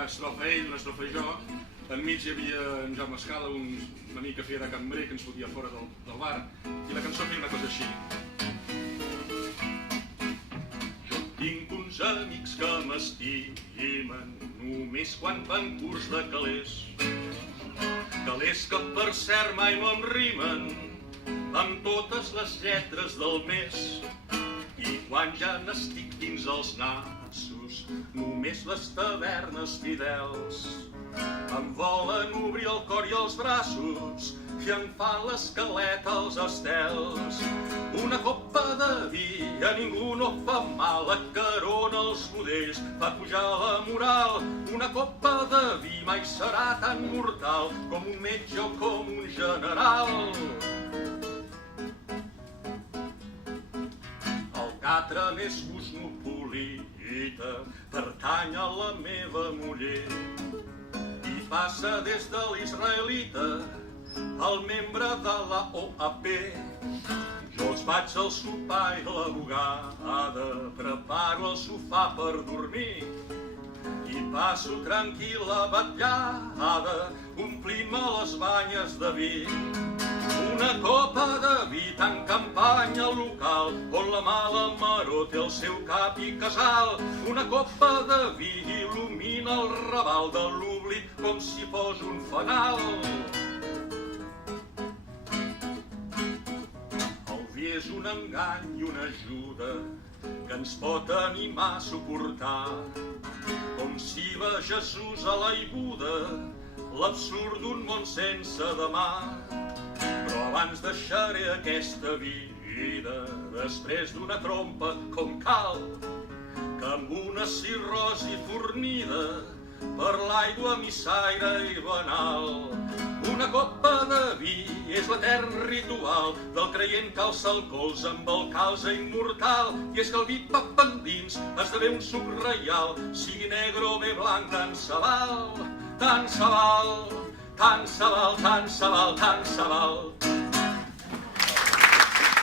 una estrofa ell, una estrofa jo. Enmig hi havia en Jaume Escala, un amic que feia de cambrer, que ens fotia fora del bar, i la cançó feia una cosa així. Jo tinc uns amics que m'estimen només quan fan curs de calés. Calés que per cert mai no em rimen amb totes les lletres del mes. I quan ja n'estic dins els nassos, només les tavernes fidels em volen obrir el cor i els braços i em fan l'esqueleta als estels. Una copa de vi a ningú no fa mal, acarona els budells, fa pujar la moral. Una copa de vi mai serà tan mortal com un metge o com un general. El catre més cosmopolita pertany a la meva muller i passa des de l'israelita al membre de la OAP. Jo els faig el sopar i la bugada, preparo el sofà per dormir i passo tranquil·la vetllada, omplint-me les banyes de vi. Una copa de vi tan campanya local, on la mala maror té el seu cap i casal. Una copa de vi il·lumina el raval de l'oblit com si fos un fanal. El vi és un engany i una ajuda que ens pot animar a suportar. Com si va Jesús a la Ibuda, l'absurd d'un món sense demà. Però abans deixaré aquesta vida, després d'una trompa com cal, que amb una cirrosi fornida per l'aigua missaire i banal. Una copa de vi és l'etern ritual del creient que alça el colze amb el calze immortal. I és que el vi pap endins esdevé un suc reial, sigui negre o bé blanc, tant se val, tant se val, tant se val, tant se val, tant se val.